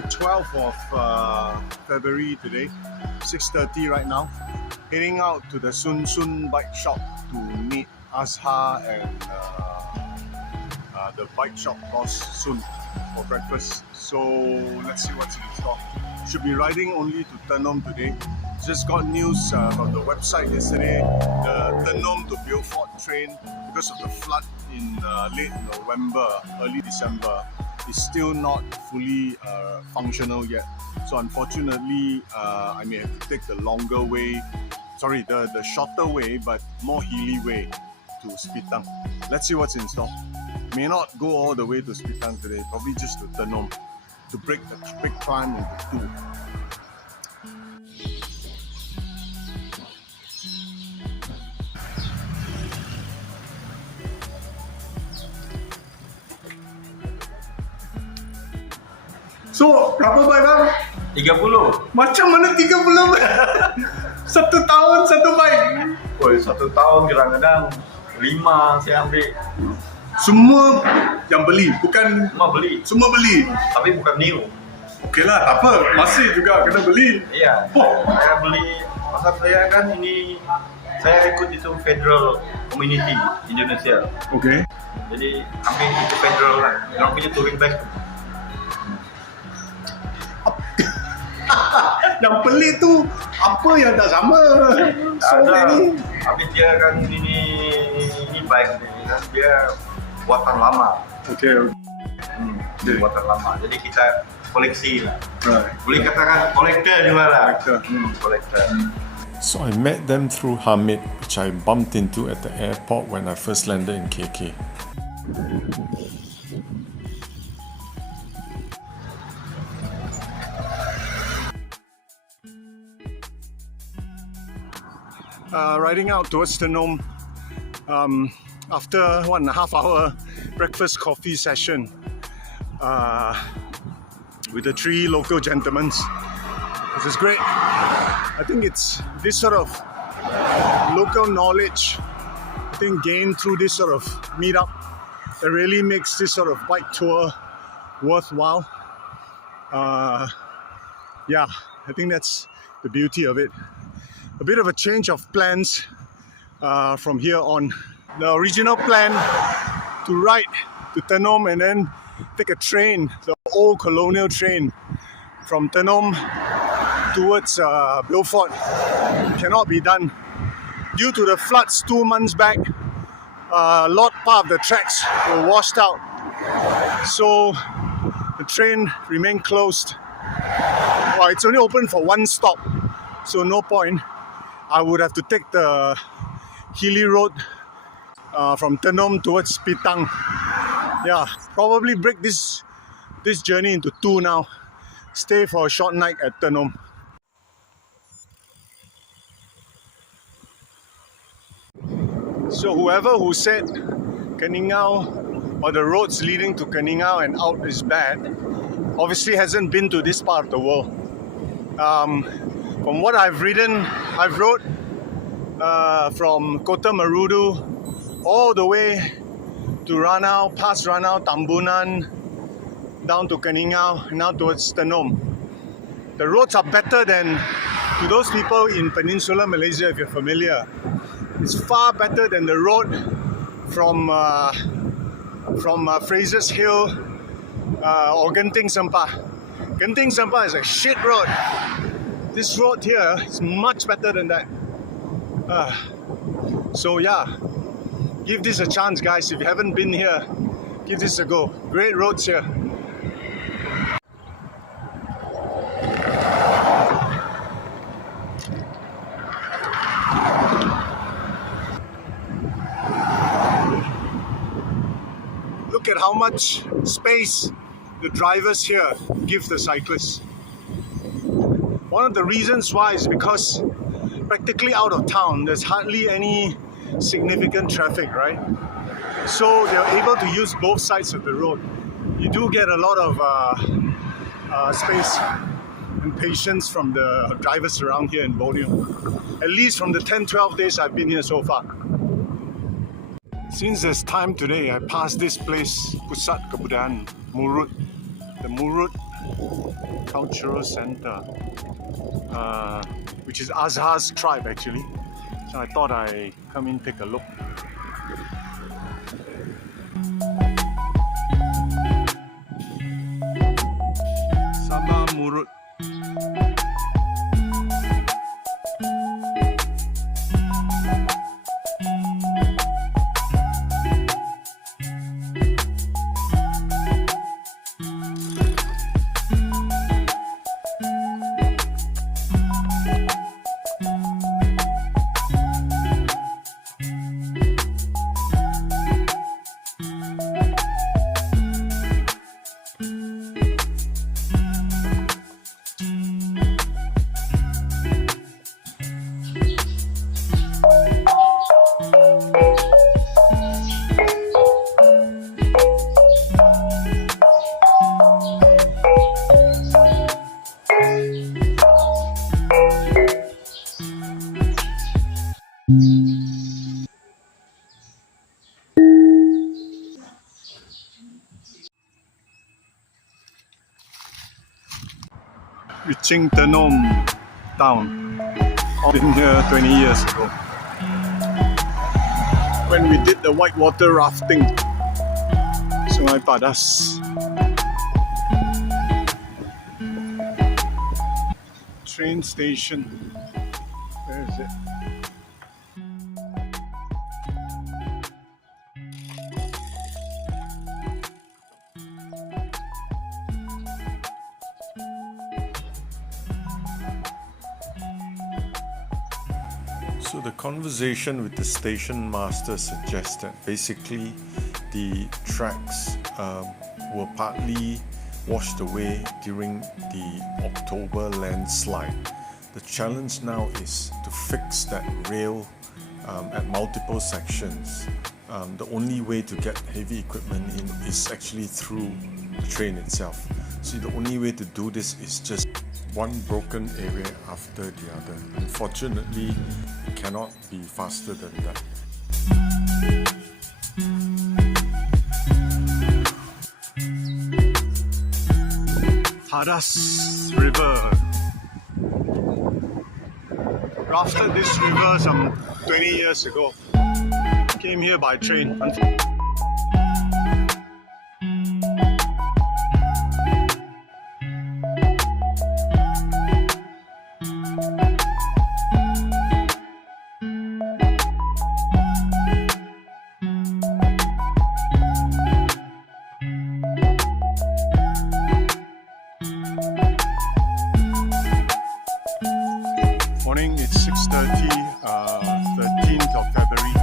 12th of February today, 6:30 right now. Heading out to the Sun Sun bike shop to meet Azhar and the bike shop boss Sun for breakfast. So let's see what's in store. Should be riding only to Tenom today. Just got news from the website yesterday. The Tenom to Beaufort train, because of the flood in late November, early December, is still not fully functional yet. So unfortunately, I may have to take the longer way, the shorter way, but more hilly way to Spitang. Let's see what's in store. May not go all the way to Spitang today, probably just to Tenom to break the big climb into two. So, berapa bike bang? 30. Macam mana 30? Satu tahun satu bike? Woi, 1 tahun kadang-kadang 5 saya ambil. Semua yang beli? Bukan? Semua beli. Semua beli? Tapi bukan new. Okey lah, tak apa. Masih juga kena beli. Iya. Saya beli. Pasal saya kan ini, saya ikut itu Federal Community Indonesia. Okey. Jadi ambil itu Federal lah. Yang punya touring bike. Yang pelik tu apa yang tak sama? So many. Tapi dia kan ini bike ni kan dia buatan lama. Okey. Buatan lama. Jadi kita koleksi lah. Right. Boleh katakan kolektor juga lah. Kolektor. So I met them through Hamid, which I bumped into at the airport when I first landed in KK. Riding out towards Tenom after 1.5 hour breakfast coffee session with the 3 local gentlemen. This is great. I think it's this sort of local knowledge gained through this sort of meetup that really makes this sort of bike tour worthwhile. Yeah, I think that's the beauty of it. A bit of a change of plans from here on. The original plan to ride to Tenom and then take a train, the old colonial train from Tenom towards Beaufort, cannot be done. Due to the floods 2 months back, a lot part of the tracks were washed out. So the train remained closed. Well, it's only open for 1 stop, so no point. I would have to take the hilly road from Tenom towards Spitang. Yeah, probably break this journey into 2 now. Stay for a short night at Tenom. So whoever who said Keningau or the roads leading to Keningau and out is bad, obviously hasn't been to this part of the world. From what I've wrote from Kota Marudu all the way to Ranau, past Ranau, Tambunan, down to Keningau, now towards Tenom. The roads are better than, to those people in Peninsular Malaysia, if you're familiar, it's far better than the road from Fraser's Hill or Genting Sempah. Genting Sempah is a shit road. This road here is much better than that. So yeah, give this a chance, guys. If you haven't been here, give this a go. Great roads here. Look at how much space the drivers here give the cyclists. One of the reasons why is because practically out of town, there's hardly any significant traffic, right? So they're able to use both sides of the road. You do get a lot of space and patience from the drivers around here in Borneo. At least from the 10-12 days I've been here so far. Since there's time today, I passed this place, Pusat Kebudayaan Murut. The Murut cultural center, which is Azhar's tribe actually. So I thought I come in take a look. Sabah Murut. Reaching Tenom town. I've been here 20 years ago when we did the whitewater rafting. Sungai Padas. Train station. Where is it? So the conversation with the station master suggests that basically the tracks were partly washed away during the October landslide. The challenge now is to fix that rail at multiple sections. The only way to get heavy equipment in is actually through the train itself. So the only way to do this is just one broken area after the other. Unfortunately, it cannot be faster than that. Padas River. Rafted this river some 20 years ago. Came here by train. Morning, it's 6:30, 13th of February.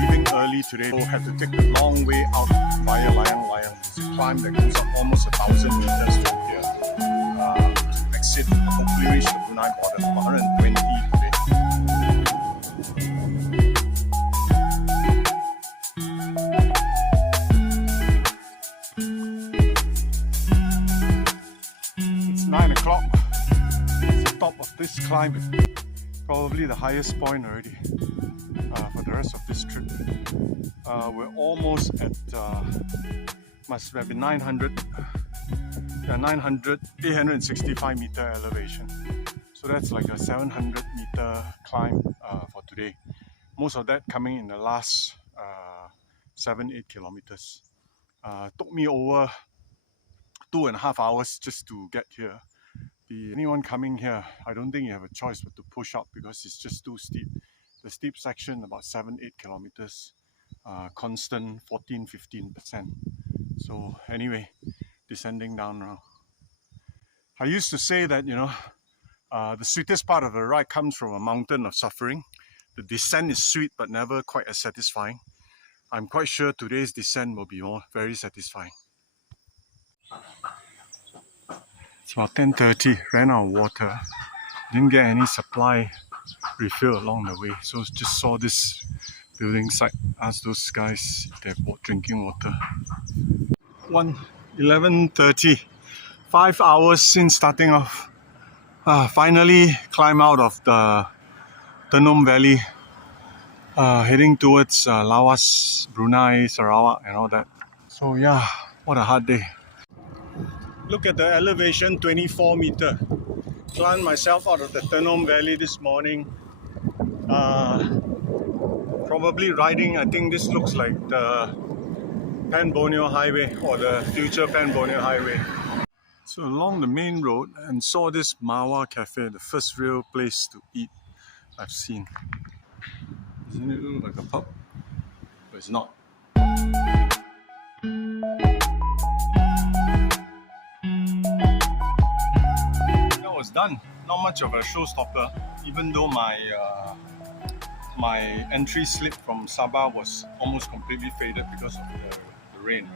Leaving early today. So had to take the long way out via Layang-Layang. It's a climb that goes up almost 1,000 meters from here to exit, hopefully reach the Brunei border. 120 today. It's 9 o'clock. It's the top of this climb. Probably the highest point already for the rest of this trip. We're almost at, must have been 865 meter elevation. So that's like a 700 meter climb for today. Most of that coming in the last 7-8 kilometers. Took me over 2.5 hours just to get here. Anyone coming here, I don't think you have a choice but to push up because it's just too steep. The steep section about 7-8 kilometers, constant 14-15%. So anyway, descending down now. I used to say that, you know, the sweetest part of the ride comes from a mountain of suffering. The descent is sweet but never quite as satisfying. I'm quite sure today's descent will be very satisfying. It's about 10:30, ran out of water, didn't get any supply refill along the way, so just saw this building site, asked those guys if they have drinking water. 11:30, 5 hours since starting off. Finally climb out of the Tenom Valley, heading towards Lawas, Brunei, Sarawak and all that. So yeah, what a hard day. Look at the elevation, 24 meter. Climbed myself out of the Tenom Valley this morning. Probably riding, I think this looks like the Pan Borneo Highway or the future Pan Borneo Highway. So along the main road and saw this Mawa Cafe, the first real place to eat I've seen. Doesn't it look like a pub? But it's not. That was done. Not much of a showstopper, even though my entry slip from Sabah was almost completely faded because of the rain.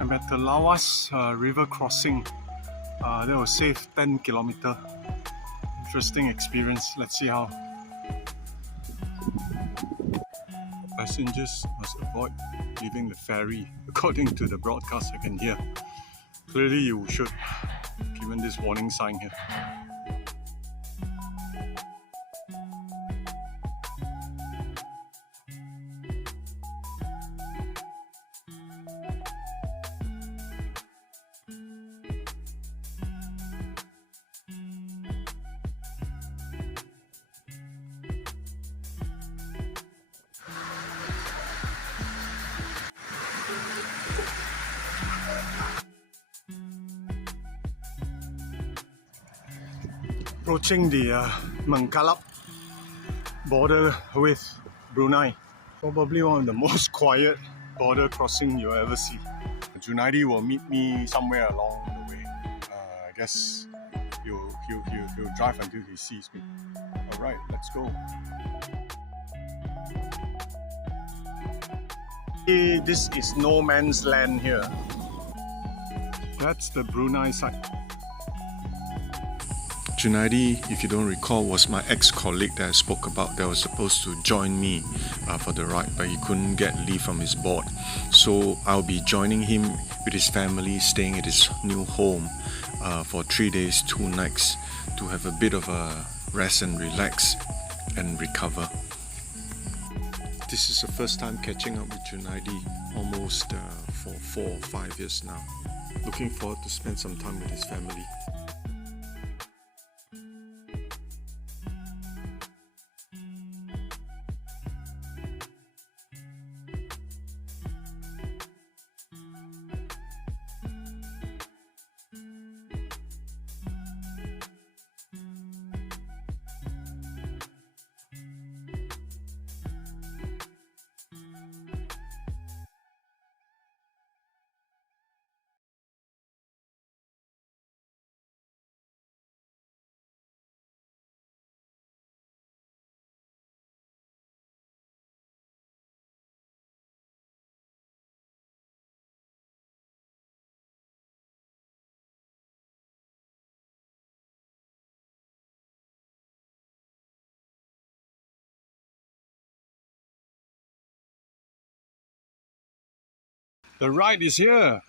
I'm at the Lawas river crossing. That was safe 10 kilometer. Interesting experience. Let's see how. Passengers must avoid leaving the ferry, according to the broadcast I can hear. Clearly you should, given this warning sign here. Approaching the Mangkalap border with Brunei. Probably one of the most quiet border crossing you'll ever see. Junaidi will meet me somewhere along the way. I guess he'll drive until he sees me. Alright, let's go. This is no man's land here. That's the Brunei side. Junaidi, if you don't recall, was my ex-colleague that I spoke about that was supposed to join me for the ride, but he couldn't get leave from his board. So I'll be joining him with his family, staying at his new home for 3 days, 2 nights to have a bit of a rest and relax and recover. This is the first time catching up with Junaidi, almost for 4 or 5 years now. Looking forward to spend some time with his family. The ride is here.